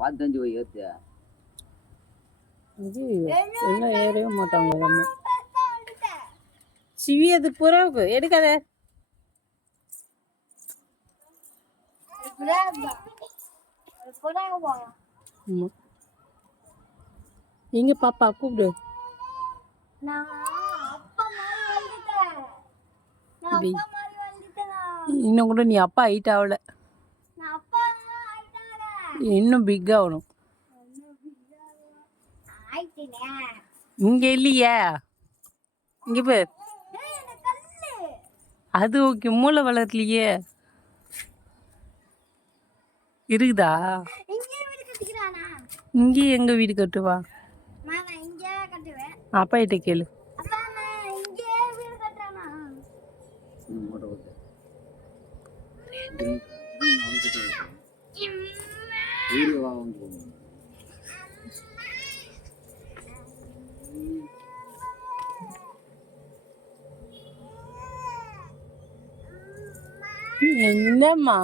பார்த்து போய் ஏத்து இது எல்லாம் ஏறவே மாட்டாங்க. சிவி அது புறாவுக்கு எடுக்காத. எங்க பாப்பா கூப்பிடு. இன்னும் கூட நீ அப்பா ஹைட் ஆகல, இன்னும் பிக் ஆகணும். இங்க இல்லையா, இங்க பேர் அது ஓகே. மூளை வளரலையே, இருக்குதா? இங்கே எங்க வீடு கட்டுவா? அப்பா கிட்ட கேளு. என்னம்மா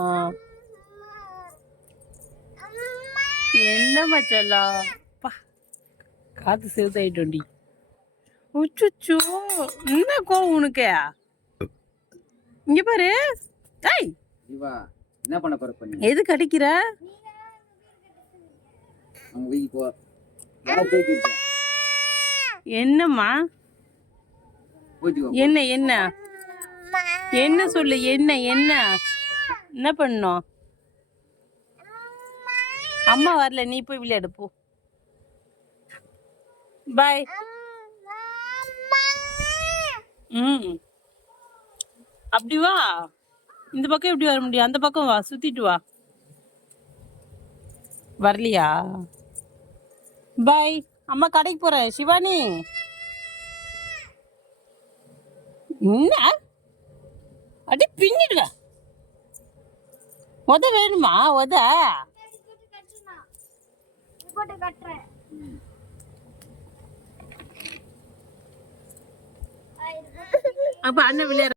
என்னம்மா செல்லம், காத்து சிறுதாயிட்டோண்டி. உச்சுச்சோ, என்ன கோவம் உனக்கு? இங்க பாரு. ஏய் என்ன பண்ண போற? பண்ணி எது கடிக்கிற? என்னம்மா என்ன என்ன என்ன சொல்லு, என்ன என்ன என்ன பண்ணோம்? அம்மா வரல, நீ போய் விளையாடு போ. பாய். அப்படி வா, இந்த பக்கம் எப்படி வர முடியும்? அந்த பக்கம் வா, சுத்திட்டு வா. வரலையா? பாய். அம்மா கடைக்கு போறேன். சிவானி என்ன அடி பின்னிடுவ? உத வேணுமா? உத அப்ப அண்ணன் விளையாட